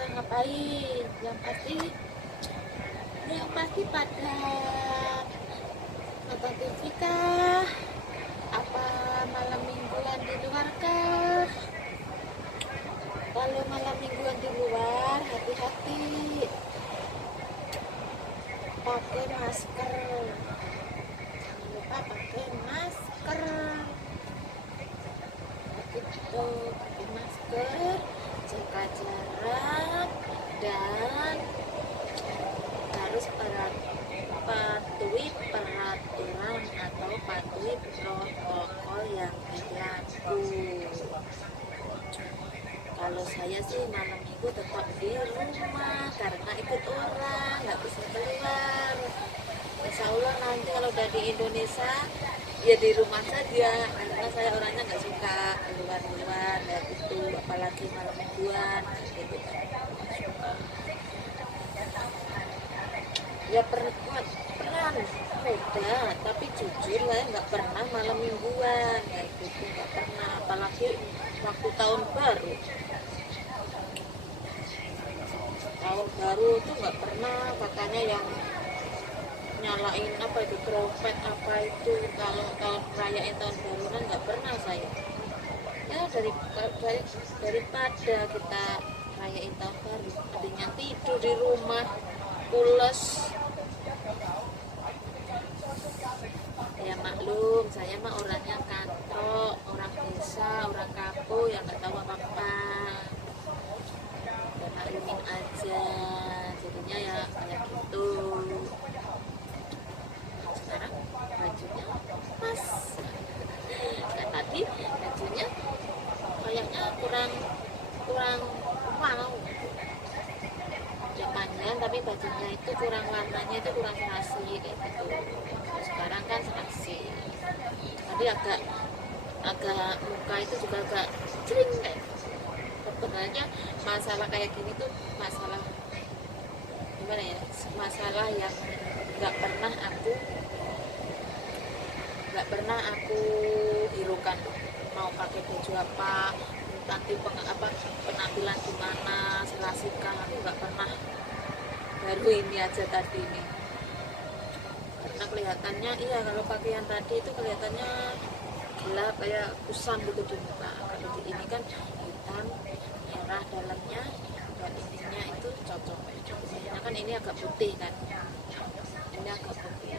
pada ngapain? Yang pasti pada nonton TV kah? Apa malam mingguan di luar kah? Kalau malam mingguan di luar, hati-hati, pakai masker. Jangan lupa pakai masker. Begitu, pakai masker, jaga jarak, dan harus patuhi peraturan atau patuhi protokol yang berlaku. Kalau saya sih malam minggu tetap di rumah karena ikut orang, nggak bisa keluar. Insya Allah nanti kalau udah di Indonesia ya di rumah saja, karena saya orangnya nggak suka keluar-keluar kayak gitu, apalagi malam mingguan gitu kan. Ya pernah beda, tapi jujur saya nggak pernah malam mingguan kayak gitu, nggak pernah, apalagi waktu tahun baru tuh nggak pernah. Makanya yang nyalain apa itu trompet apa itu kalau rayain tahun baru kan nggak pernah saya. Ya daripada kita rayain tahun baru adanya tidur di rumah pules. Ya maklum, saya mah orangnya kantrok, orang desa, orang kampung yang nggak tahu apa-apa. Ya maklumin aja, jadinya ya kayak gitu. Sekarang bajunya pas, kan tadi bajunya kayaknya kurang wow. Ya panjang tapi bajunya itu kurang, warnanya itu kurang serasi kayak gitu. Sekarang kan serasi, tadi agak muka itu juga agak cering kayak. Sebenarnya masalah kayak gini tuh masalah gimana ya, masalah yang nggak pernah aku hiraukan. Mau pakai baju apa, nanti penampilan gimana, serasikan, aku nggak pernah. Baru ini aja tadi ini, karena kelihatannya iya kalau pakaian tadi itu kelihatannya gelap kayak kusam gitu di muka. Kalau di ini kan hitam merah dalamnya, dan ininya itu cocok. Karena kan ini agak putih kan, ini agak putih.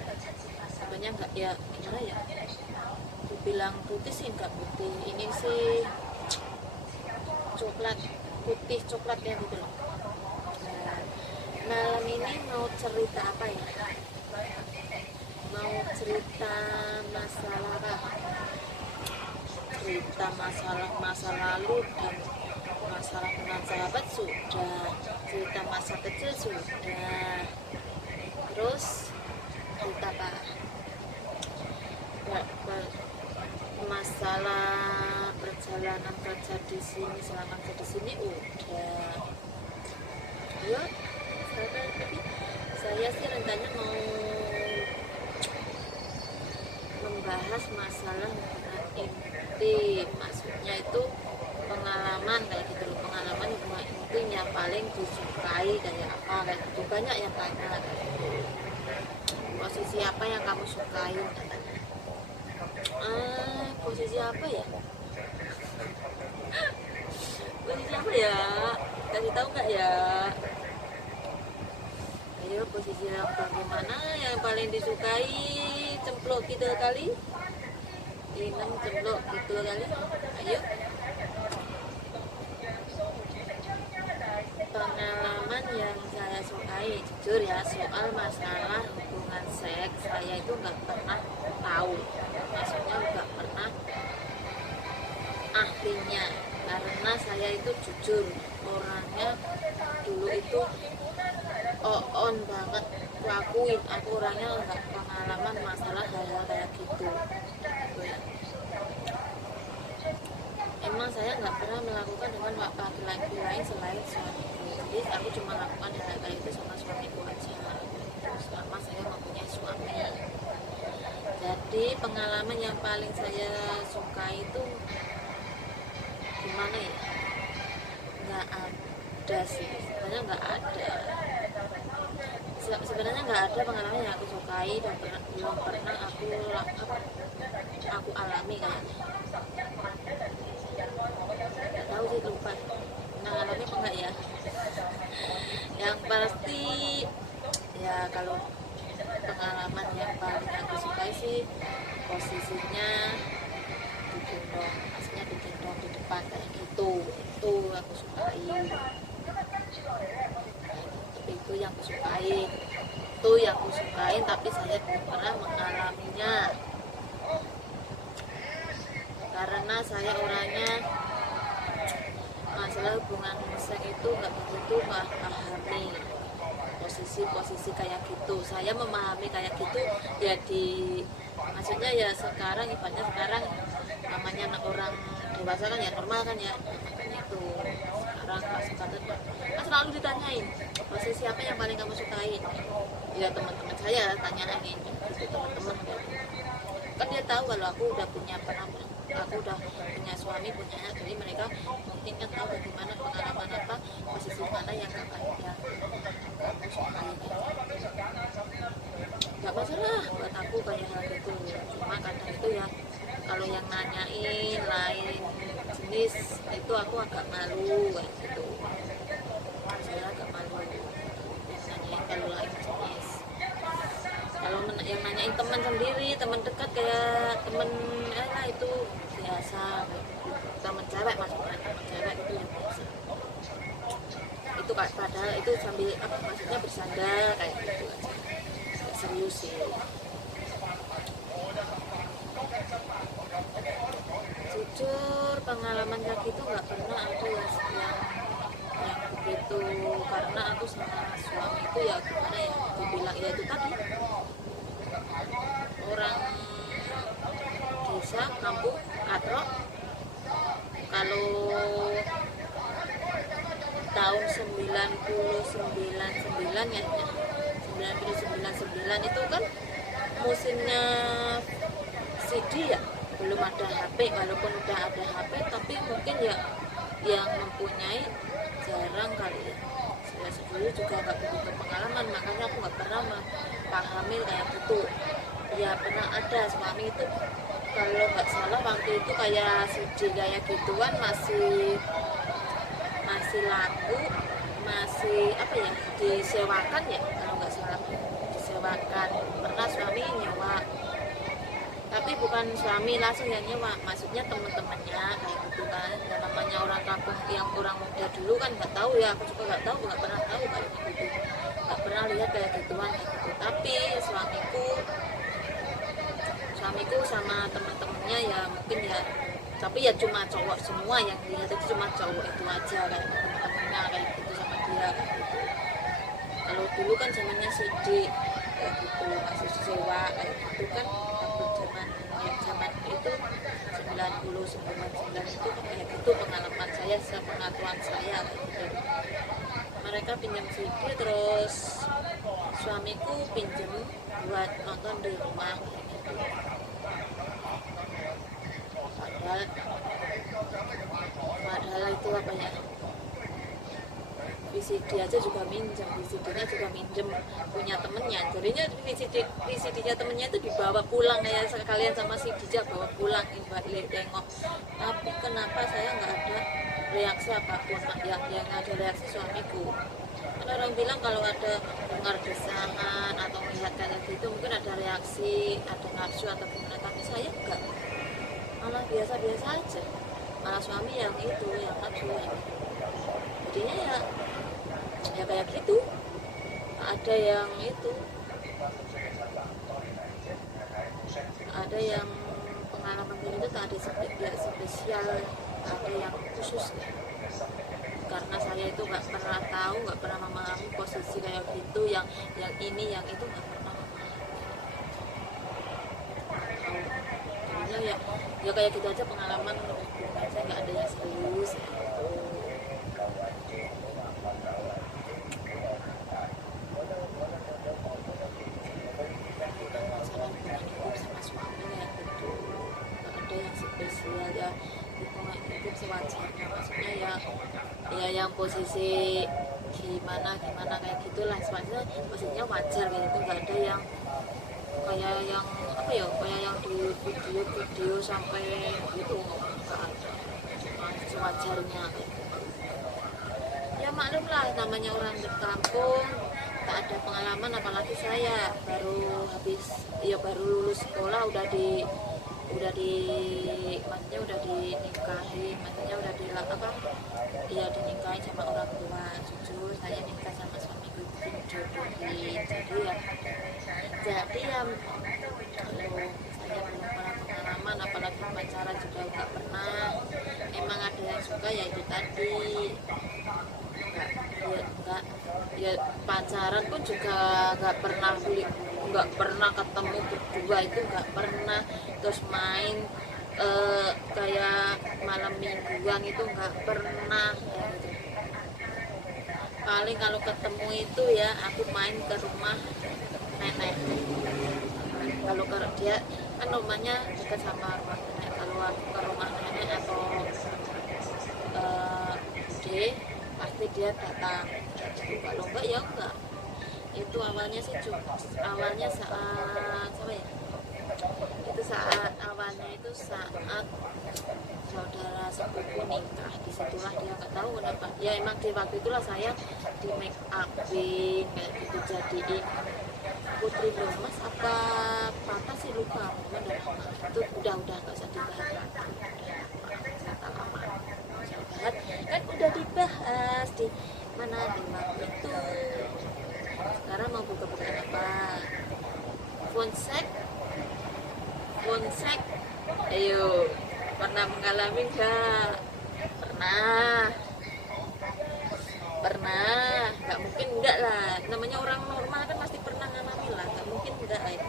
Sebenarnya enggak, ya gimana ya, dibilang putih sih enggak putih, ini sih coklat, putih coklat ya gitu loh. Nah, malam ini mau cerita apa ya? Mau cerita masalah apa? Cerita masalah masa lalu dan masalah dengan sahabat sudah, cerita masa kecil sudah, terus cerita apa? Masalah perjalanan kerja di sini, selama kerja di sini udah. Ya, saya sih rencananya mau membahas masalah hubungan intim, maksudnya itu pengalaman kayak gitu loh, pengalaman hubungan intim yang paling disukai kayak apa, kayak gitu. Banyak yang tanya kayak gitu, posisi apa yang kamu sukai katanya. Posisi apa ya? Posisi apa ya? Kasih tahu nggak ya? Ayo, posisi yang bagaimana yang paling disukai? Cemplok gitu kali, linem cemplok gitu kali. Ayo. Pengalaman yang saya sukai, jujur ya, soal masalah hubungan seks saya itu nggak pernah tahu, maksudnya nggak pernah ahlinya, karena saya itu jujur orangnya dulu itu on banget, lakuin, aku orangnya nggak pengalaman masalah hal-hal kayak gitu. Emang saya nggak pernah melakukan dengan laki-laki lain selain suami. Jadi aku cuma lakukan hal kayak itu sama suamiku aja, selama saya mempunyai suami. Jadi pengalaman yang paling saya suka itu gimana ya, nggak ada ada sih, sebenarnya nggak ada. Sebenarnya nggak ada pengalaman yang aku sukai dan belum pernah aku alami kayaknya. Nggak tahu sih, lupa pernah alami apa enggak ya. Yang pasti ya, kalau pengalaman yang paling aku sukai sih posisinya digendong, maksudnya digendong di depan kayak gitu, itu aku sukai. Itu yang aku sukai, itu yang aku sukai, tapi saya belum pernah mengalaminya karena saya orangnya masalah hubungan seks itu nggak begitu memahami posisi-posisi kayak gitu. Saya memahami kayak gitu ya maksudnya ya sekarang, ibaratnya sekarang namanya anak orang dewasa kan ya normal kan ya, makanya itu sekarang pas sekarang kan selalu ditanyain posisi apa yang paling kamu sukain, ya teman-teman saya tanyain gitu, teman-teman kan dia tahu kalau aku udah aku udah punya suami, punya anak, jadi mereka mungkin kan tahu bagaimana pengalaman apa, posisi mana yang kamu sukain. Nggak masalah buat aku kayak hal gitu, cuma kadang itu ya kalau yang nanyain lain jenis itu aku agak malu kayak gitu. Saya agak malu yang nanyain kalau lain jenis. Kalau yang nanyain teman sendiri, teman dekat kayak teman itu biasa, teman cewek maksudnya, teman cewek itu yang biasa. Itu padahal itu sambil maksudnya bersanda kayak gitu aja, nggak serius sih. Jujur pengalaman kayak gitu nggak pernah ada yang begitu, karena aku sama suami itu ya gimana ya, dibilang ya itu tadi orang desa kampung katrok. Kalau tahun 99 ya, 99 itu kan musimnya CD ya, belum ada HP, walaupun udah ada HP tapi mungkin ya yang mempunyai jarang kali ya. Saya sendiri juga nggak begitu pengalaman, makanya aku nggak pernah memahami kayak gitu. Ya pernah ada suami itu, kalau nggak salah waktu itu kayak CD kayak gituan masih laku, masih apa ya, disewakan ya kalau nggak salah, disewakan. Pernah suami nyewa, tapi bukan suami langsung yang nyewa, maksudnya teman-temannya kayak gitu kan. Dan namanya orang kampung yang orang muda dulu kan nggak tahu ya, aku juga nggak tahu, nggak pernah tahu kayak gitu, nggak pernah lihat kayak gituan kayak gitu. Tapi suamiku sama teman-temannya ya mungkin ya, tapi ya cuma cowok semua yang dilihat itu, cuma cowok itu aja kayak teman-temannya kayak gitu sama dia kayak gitu. Kalau dulu kan zamannya CD kayak gitu, masih sewa kayak gitu kan, waktu zaman itu 99 itu kan kayak gitu. Pengalaman saya, sepengetahuan saya kayak gitu, mereka pinjam CD terus suamiku pinjam buat nonton di rumah kayak gitu. Padahal itu apa ya, VCD aja juga minjem, VCD-nya juga minjem punya temennya. Jadinya VCD-nya temennya itu dibawa pulang, kayak sekalian sama CD-nya bawa pulang, balik tengok. Tapi kenapa saya nggak ada reaksi apapun, yang ada reaksi suamiku. Kan orang bilang kalau ada dengar desahan atau melihat kayak gitu mungkin ada reaksi, ada nafsu atau gimana, tapi saya enggak, malah biasa-biasa aja. Malah suami yang itu, yang nafsu yang itu. Jadinya ya kayak gitu, ada yang itu, ada yang pengalaman itu tak ada spesial, ada yang khusus ya. Karena saya itu nggak pernah tahu, nggak pernah memahami posisi kayak gitu, yang ini yang itu nggak pernah memahami. Jadinya ya kayak gitu aja pengalaman, saya nggak ada yang serius ya. Ya hubungan hidup sewajarnya, maksudnya ya yang posisi gimana gimana kayak gitulah, maksudnya wajar gitu, nggak ada yang kayak yang apa ya, kayak yang di video sampai gitu, nggak ada, sewajarnya kayak gitu. Ya maklum lah, namanya orang di kampung tak ada pengalaman, apalagi saya baru habis, ya baru lulus sekolah maksudnya udah dinikahi, maksudnya udah di apa ya, dinikahi sama orang tua. Jujur saya nikah sama suamiku itu dijodohin, jadi ya kalau saya belum pernah pengalaman, apalagi pacaran juga nggak pernah. Emang ada yang suka, ya itu tadi, enggak, ya pacaran pun juga nggak pernah ketemu berdua, itu nggak pernah. Terus main kayak malam mingguan itu nggak pernah ya gitu. Paling kalau ketemu itu ya aku main ke rumah nenek, kalau dia kan rumahnya dekat sama rumah nenek, kalau aku ke rumah nenek atau bude pasti dia datang gitu. Kalau enggak ya enggak. Itu awalnya sih awalnya saat apa ya, itu saat awalnya itu saat saudara sepupu nikah, disitulah dia nggak tahu kenapa ya, emang di waktu itulah saya di make upin kayak gitu, jadiin putri Bromas apa patah sih, lupa pokoknya itu udah nggak usah dibahas, kata lama bahas kan udah dibahas di mana, di waktu itu. Sekarang mau buka-bukaan apa? Fonsek, ayo, pernah mengalami nggak? Pernah, nggak mungkin enggak lah, namanya orang normal kan pasti pernah ngalami lah, nggak mungkin enggak lah itu.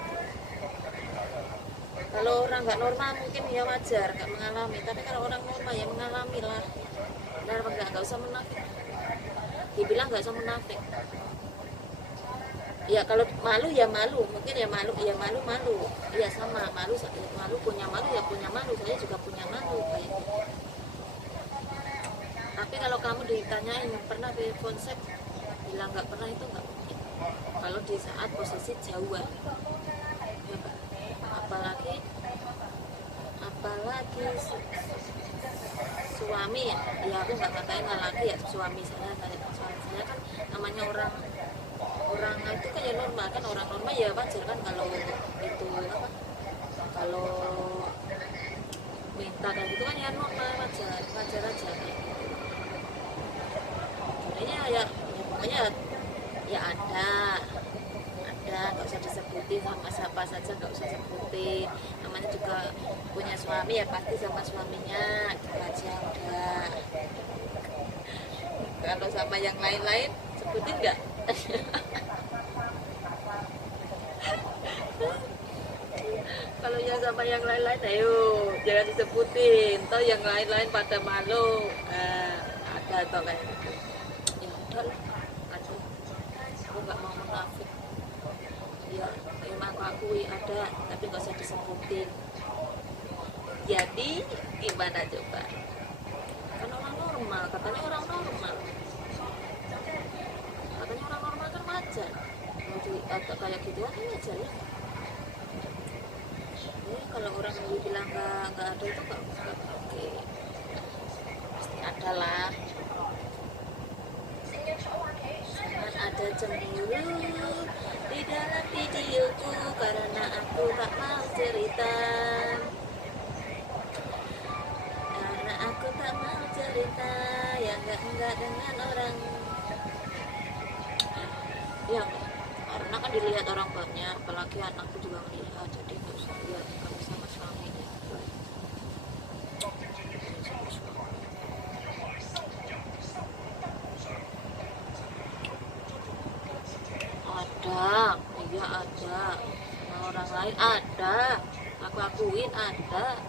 Kalau orang nggak normal mungkin ya wajar nggak mengalami, tapi kalau orang normal ya mengalami lah. Benar apa nggak usah munafik, dibilang nggak usah munafik. Ya kalau malu ya malu, mungkin ya malu ya sama, malu punya malu ya punya malu, saya juga punya malu kayak gitu. Tapi kalau kamu ditanyain pernah di konsep bilang nggak pernah, itu nggak mungkin. Kalau di saat posisi jauhan ya, apalagi suami ya, aku nggak ngatain lagi ya, suami saya kan namanya orang itu kan ya normal kan, orang normal ya wajar kan kalau itu apa, kalau minta kayak gitu kan ya normal, wajar aja kayak gitu. Jadinya ya pokoknya ya ada nggak usah disebutin, sama siapa saja nggak usah sebutin, namanya juga punya suami ya pasti sama suaminya gitu aja udah. Kalau sama yang lain-lain sebutin nggak? Kalau yang sama yang lain-lain ayo jangan disebutin, toh yang lain-lain pada malu. Ada toh kayak gitu. Ya udah lah, aduh, aku nggak mau munafik. Ya emang aku akui ada, tapi nggak usah disebutin. Jadi gimana coba? Kan orang normal, katanya orang normal kan wajar. Atau kayak gitu kan wajar ya. Kalau orang yang bilang nggak ada itu nggak oke, pasti ada lah. Jangan ada cemburu di dalam videoku karena aku tak mau cerita, yang enggak dengan orang ya, karena kan dilihat orang banyak, apalagi anakku juga melihat, jadi nggak usah lihat kamu sama suaminya. Ada, iya ada, sama orang lain ada, aku akuin ada.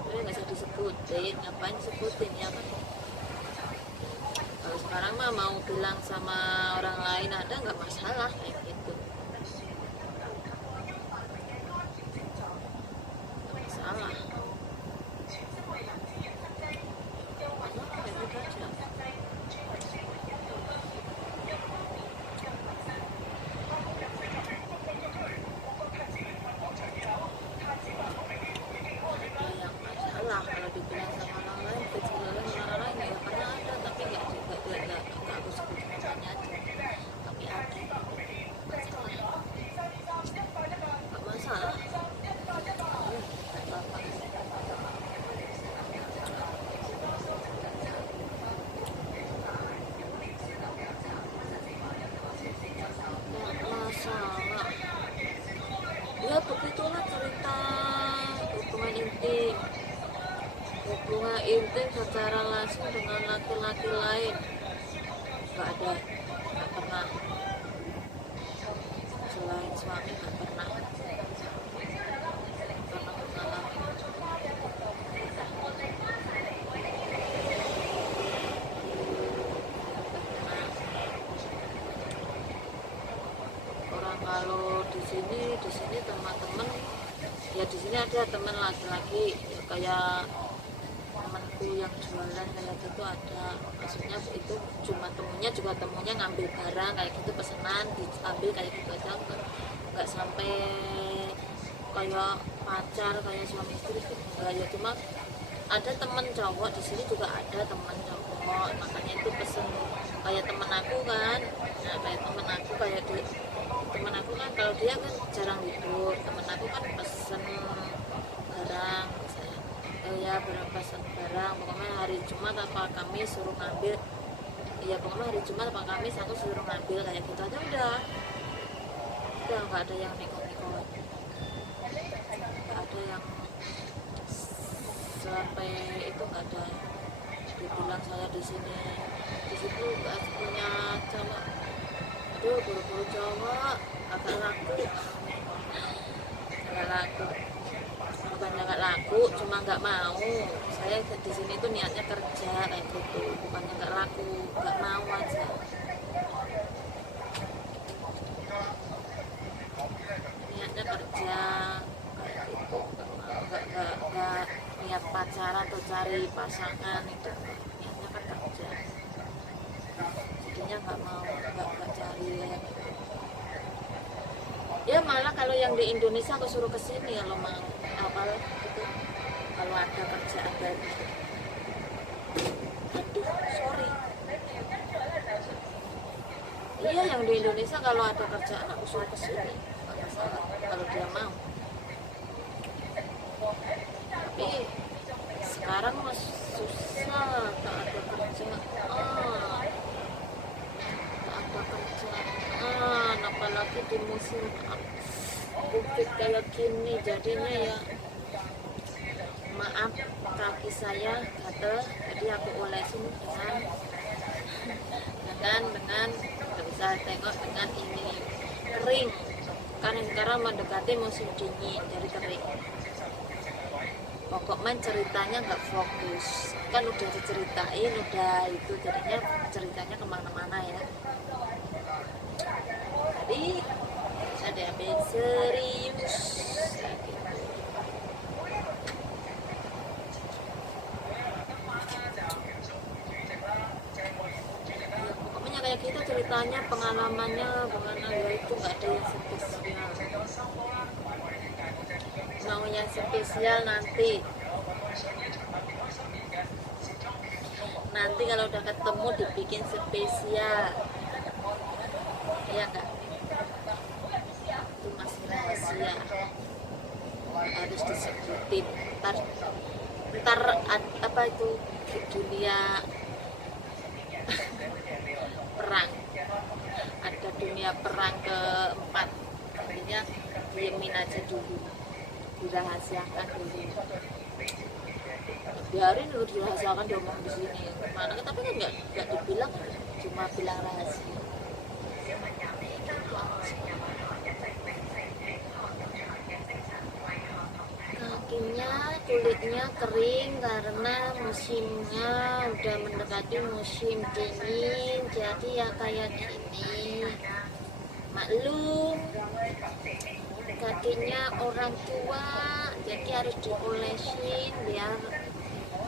Tapi nggak usah disebutin, ngapain disebutin ya kan? Kalau sekarang mah mau bilang sama orang lain ada nggak masalah kayak gitu, nggak masalah. chatting secara langsung dengan laki-laki lain, nggak ada, nggak pernah. Selain suami nggak pernah mengalami. Orang kalau di sini teman-teman ya, di sini ada teman laki-laki ya, kayak temanku yang jualan kayak gitu ada, maksudnya itu cuma temunya ngambil barang kayak gitu, pesanan diambil kayak gitu aja, nggak sampai kayak pacar kayak suami istri gitu enggak ya. Cuma ada temen cowok di sini juga, ada temen cowok, makanya itu pesen kayak temen aku kan. Nah kayak temen aku kan kalau dia kan jarang libur, temen aku kan pesen barang ya, pesen barang pokoknya hari Jumat apa Kamis suruh ngambil, ya pokoknya hari Jumat apa Kamis aku suruh ngambil kayak gitu aja, udah nggak ada yang neko-neko, nggak ada yang sampai itu, nggak ada dibilang saya di sini di situ nggak punya cowok, aduh buru-buru cowok agak laku, bukannya nggak laku, cuma nggak mau. Saya di sini tuh niatnya kerja kayak gitu, bukannya nggak laku, nggak mau aja. Niatnya kerja kayak gitu, nggak niat pacaran atau cari pasangan, itu niatnya kan kerja, jadinya nggak mau, nggak cari kayak gitu. Ya malah kalau yang di Indonesia aku suruh kesini kalau mau apa gitu, kalau ada kerjaan baru. Aduh sorry, iya yang di Indonesia kalau ada kerjaan aku suruh kesini, nggak masalah kalau dia mau. Tapi sekarang mas susah, tak ada kerjaan, apalagi di musim COVID kayak gini, jadinya ya maaf kaki saya gatel, jadi aku olesin dengan nggak bisa tengok, dengan ini kering kan sekarang mendekati musim dingin jadi kering. Pokoknya ceritanya nggak fokus, kan udah diceritain, udah itu jadinya ceritanya kemana-mana ya. Jadi saya diambil serius. Ya, pokoknya kayak gitu ceritanya, pengalamannya bagaimana ya, itu nggak ada yang spesial. Mau yang spesial nanti kalau udah ketemu dibikin spesial ya enggak, itu masih rahasia, harus disebutin ntar apa itu di dunia perang, ada dunia perang keempat, artinya diemin aja dulu, dirahasiakan dulu, biarin dulu dirahasiakan, diomong di sini mana, tapi kan nggak dibilang, cuma bilang rahasia. Kakinya, kulitnya kering karena musimnya udah mendekati musim dingin, jadi ya kayak gini, maklum kakinya orang tua jadi harus diolesin biar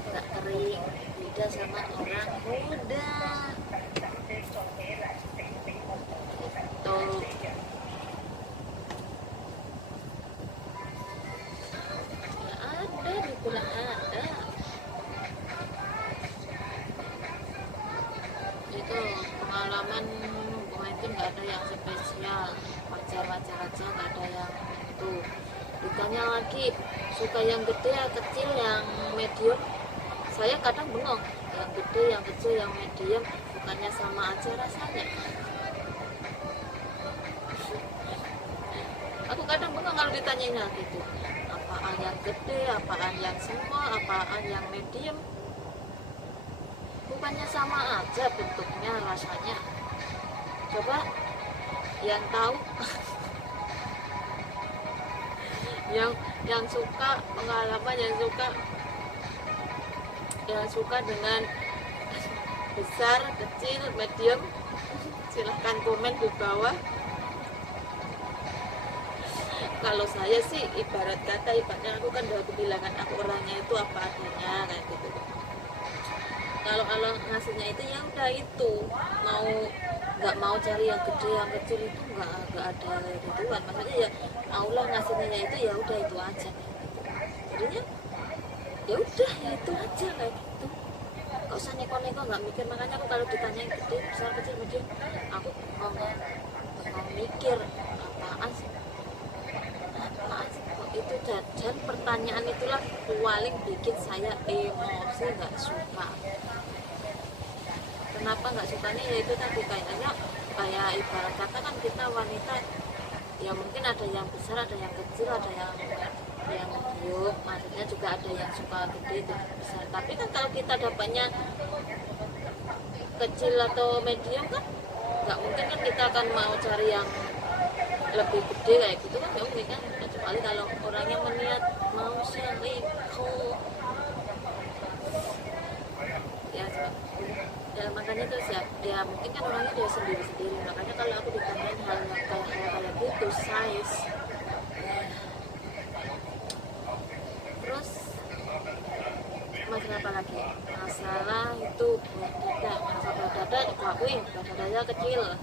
nggak kering, beda sama orang muda gitu. Dibilang ada itu pengalaman mungkin nggak ada yang spesial, wajar-wajar aja, nggak ada yang itu. Ditanya lagi suka yang gede yang kecil, yang medium, saya kadang bengong, yang gede yang kecil yang medium bukannya sama aja rasanya. Aku kadang bengong kalau ditanyain gitu, apaan yang gede, apaan yang small, apaan yang medium, bukannya sama aja bentuknya, rasanya. Coba yang tahu yang suka pengalaman, yang suka dengan besar, kecil, medium, silahkan komen di bawah. Kalau saya sih ibaratnya aku kan udah kebilangan aku orangnya itu apa adanya kayak gitu. Kalau ngasihnya itu ya udah itu, nggak mau cari yang gede yang kecil itu nggak ada gituan, maksudnya ya Allah ngasihnya itu ya udah itu aja kayak gitu. Jadinya ya udah ya itu aja kayak gitu, nggak usah neko-neko, nggak mikir. Makanya aku kalau ditanyain gede besar kecil medium, aku bengong mikir apaan sih itu. Dan pertanyaan itulah paling bikin saya emosi, nggak suka. Kenapa nggak sukanya? Ya itu tadi, kayak ibarat kata kan kita wanita ya mungkin ada yang besar, ada yang kecil, ada yang medium, maksudnya juga ada yang suka gede dan besar. Tapi kan kalau kita dapatnya kecil atau medium kan nggak mungkin kan kita akan mau cari yang lebih gede kayak gitu kan, nggak mungkin kan. Kecuali kalau orangnya meniat mau selingkuh ya makanya terus ya mungkin kan orangnya dia sendiri. Makanya kalau aku ditanyain hal kayak gitu size terus masalah apa lagi, masalah itu berat dada akuin berat dadanya kecil,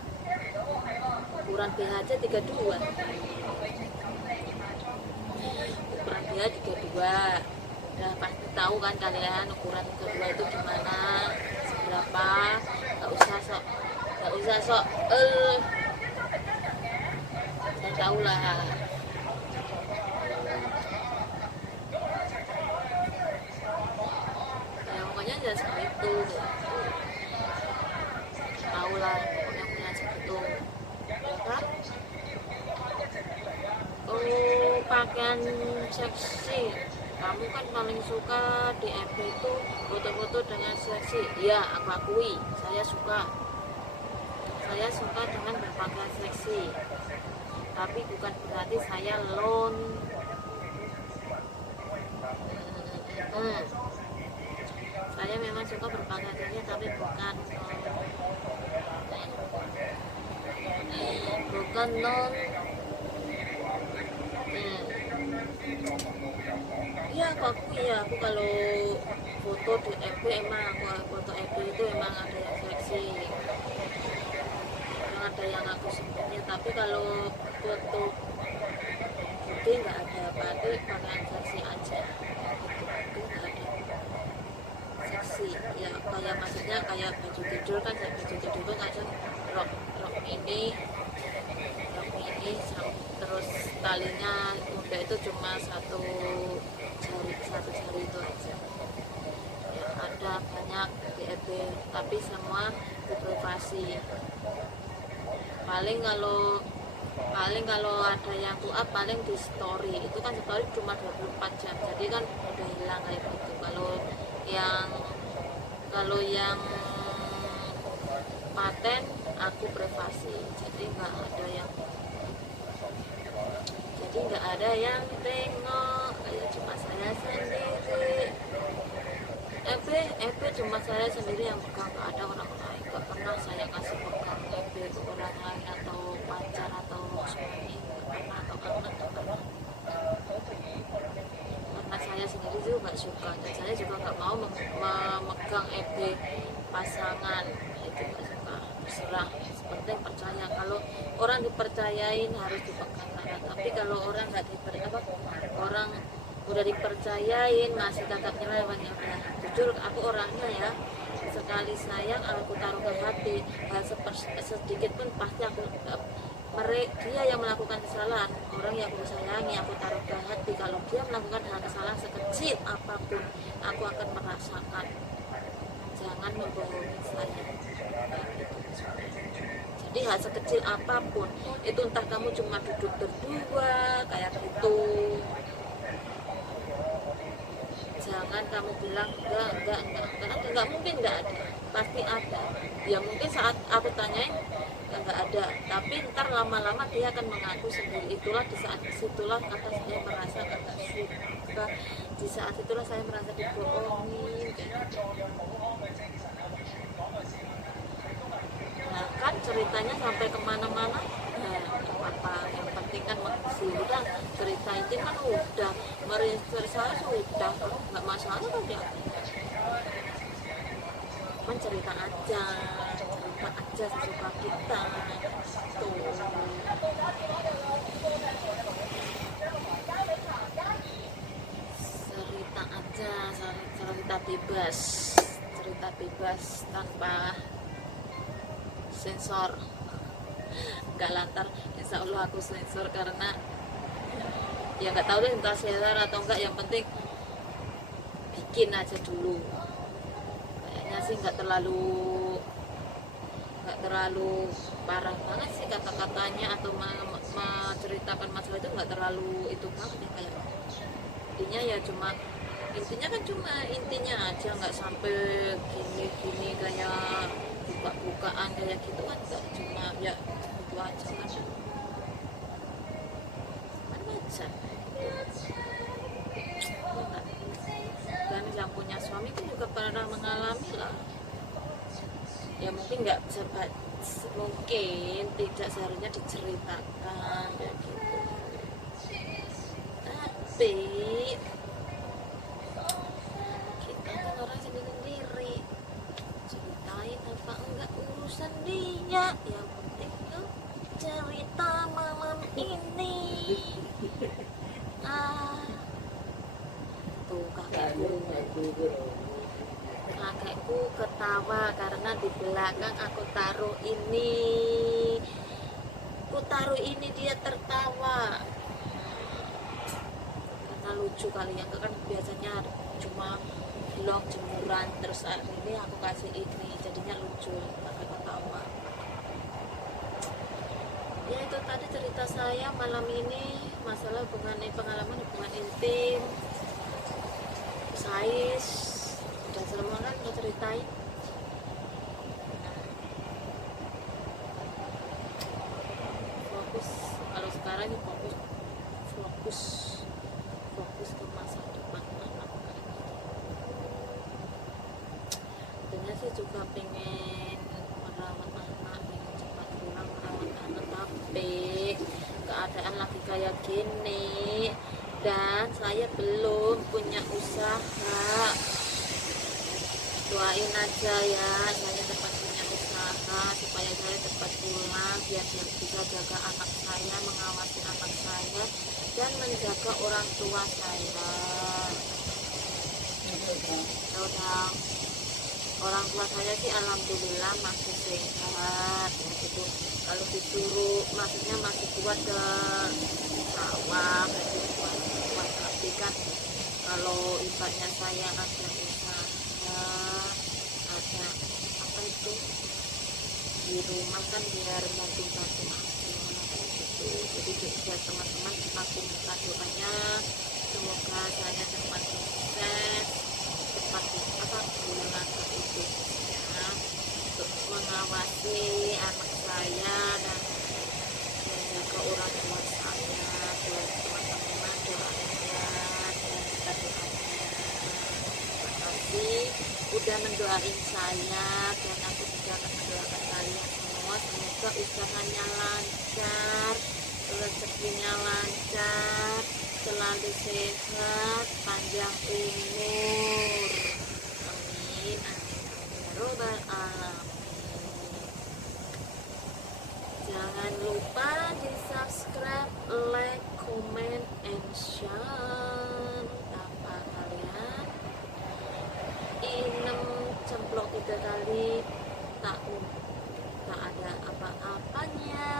ukuran BH aja 32, ukuran BH 32 udah pasti tahu kan kalian ukuran 32 itu gimana, seberapa. Nggak usah sok saya tahu lah. Ya pokoknya ya segitu, tahu lah pokoknya punya segitu ya kan. Oh, pakaian seksi, kamu kan paling suka di FB itu foto-foto dengan seksi. Ya aku akui saya suka dengan berpakaian seksi, tapi bukan berarti saya saya memang suka berpakaian seksi tapi bukan non. Iya aku kalau foto di FB foto FB itu emang ada yang seksi, ada yang aku sebenarnya. Tapi kalau foto itu nggak ada, pakaian seksi aja itu nggak ada seksi ya. Kayak maksudnya kayak baju tidur kan, kadang rok ini terus talinya udah itu cuma satu jari itu aja ya. Ada banyak di FB tapi semua di privasi. Paling kalau ada yang up paling di story, itu kan story cuma 24 jam jadi kan udah hilang kayak gitu. Kalau yang paten aku privasi, jadi nggak ada yang tengok, kayak cuma saya sendiri. FB cuma saya sendiri yang pegang, nggak ada orang lain. Nggak pernah saya kasih pegang FB ke orang lain atau pacar atau suami, atau anak, karena saya sendiri juga nggak suka, dan saya juga nggak mau memegang FB pasangan, itu nggak suka. Terserah, sepenting percaya. Kalau orang dipercayain harus dipegang. Tapi kalau orang nggak orang udah dipercayain masih tetap nyeleweng, ya udah. Jujur aku orangnya ya, sekali sayang aku taruh ke hati, hal sedikit pun pasti aku dia yang melakukan kesalahan, orang yang aku sayangi aku taruh ke hati. Kalau dia melakukan hal kesalahan sekecil apapun aku akan merasakan. Jangan membohongi saya. Jadi hal sekecil apapun itu, entah kamu cuma duduk berdua kayak gitu, jangan kamu bilang enggak mungkin, enggak ada. pasti ada. Ya mungkin saat aku tanyain ya nggak ada, tapi ntar lama-lama dia akan mengaku sendiri. Itulah di saat situlah kata saya merasa kata suka, di saat itulah saya merasa dibohongin kayak gitu. Nah kan ceritanya sampai kemana-mana, nah apa yang penting kan sudah cerita itu kan udah meregister saya sudah nggak masalah kan ya, mencerita aja, cerita aja sesuka kita tuh. Cerita aja, cerita bebas, cerita bebas tanpa sensor. Nggak lantar, insya Allah aku sensor karena ya nggak tahu deh entah sensor atau enggak, yang penting bikin aja dulu. Kayaknya sih nggak terlalu parah banget sih kata-katanya atau menceritakan masalah itu, nggak terlalu itu banget ya, kayak intinya ya cuma intinya kan cuma intinya aja, nggak sampai gini kayak buka-bukaan kayak gitu kan, nggak, cuma ya itu aja kan aja. Dan yang punya suami itu juga pernah mengalami lah, ya mungkin nggak sempat, mungkin tidak seharusnya diceritakan kayak gitu, tapi kita kan orang sendiri, ceritain apa enggak urusan dia, yang penting yuk cerita malam ini. Tuh kakekku ketawa karena di belakang aku taruh ini dia tertawa karena lucu kali ya, kan biasanya cuma vlog jemuran, terus saat ini aku kasih ini jadinya lucu, kakek ketawa. Ya itu tadi cerita saya malam ini, masalah pengalaman hubungan intim, sais, udah semua kan udah ceritain. Fokus kalau sekarang ini fokus ke masa depan anak kayak gitu. Tentunya sih juga pengen merawat anak, pengen cepat pulang merawat anak, tapi keadaan lagi kayak gini dan saya belum punya usaha. Doain aja ya saya cepat punya usaha supaya saya cepat pulang biar bisa jaga anak saya, mengawasi anak saya dan menjaga orang tua saya. Tahu orang tua saya sih alhamdulillah masih sehat ya gitu. Kalau disuruh maksudnya masih kuat ke sawah gitu, kuat tapi kan kalau ibaratnya saya ada usaha, ada apa itu di rumah kan biar bantu-bantu aja gitu. Jadi buat teman-teman aku minta doanya semoga saya cepat sukses, cepat bulan hidupnya untuk mengawasi anak saya dan menjaga orang tua saya. Buat teman-teman doanya dan kita doanya. Terima kasih udah mendoain saya dan aku juga akan mendoakan kalian semua, semoga usahanya lancar, rezekinya lancar, selalu sehat, panjang umur, amin amin ya robbal alamin. Jangan lupa di subscribe, like, comment, and share. Apa kalian inem cemplok 3 kali tak ada apa-apanya.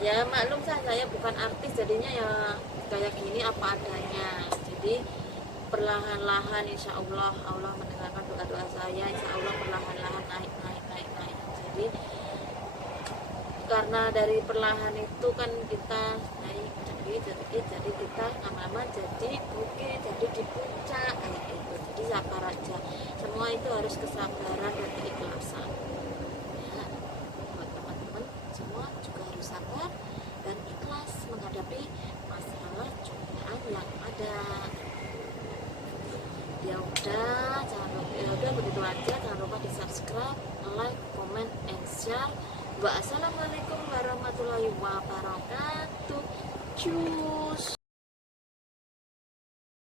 Ya maklum saya bukan artis, jadinya ya kayak gini apa adanya. Jadi perlahan-lahan insya Allah Allah mendengarkan doa-doa saya, insya Allah perlahan-lahan naik. Jadi karena dari perlahan itu kan kita naik, jadi jadi kita lama-lama jadi oke, jadi di puncak kayak gitu. Jadi sabar aja, semua itu harus kesabaran dan keikhlasan ya. Buat teman-teman semua juga harus sabar dan ikhlas menghadapi masalah cobaan yang ada. Ya udah, begitu aja. Jangan lupa di subscribe, like, comment, and share. Wassalamualaikum warahmatullahi wabarakatuh. Cus.